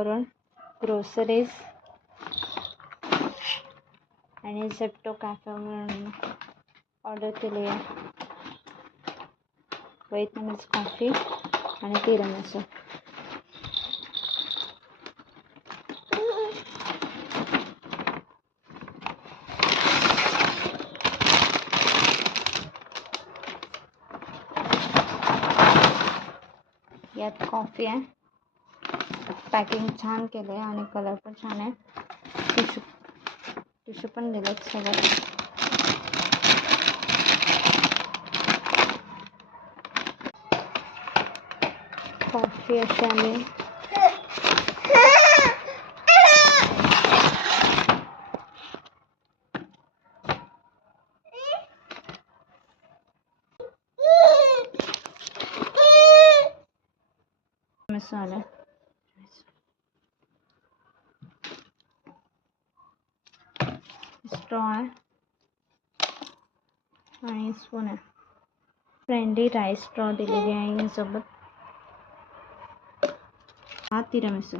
करून ग्रोसरीज आणि झेप्टो कॅफेवरून ऑर्डर केली आहे. व्हिएतनामीज कॉफी आणि तिरामिसू. यात कॉफी आहे. पॅकिंग छान केलं आहे आणि कलर पण छान आहे. टिश्यू पण दिलेत सगळं. कॉफी अशी आली. मसाला स्ट्रॉ आहे आणि स्पून आहे. फ्रेंडली राईस स्ट्रॉ दिलेली आहे यासोबत. हा तिरामिसू.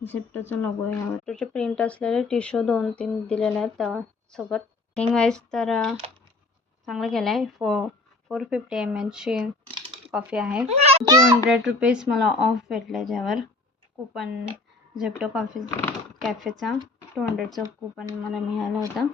झेप्टोचा लोगो आहे यावर. त्याचे प्रिंट असलेले टिश्यू 2-3 दिलेले आहेत त्यासोबत. पॅकिंग वाईज तर चांगलं केलं आहे. 450 ml ची कॉफी आहे. 200 रुपीज मला ऑफ भेटलं ज्यावर कूपन. झेप्टो कॉफी कॅफेचा 200चं कूपन मला मिळालं होतं.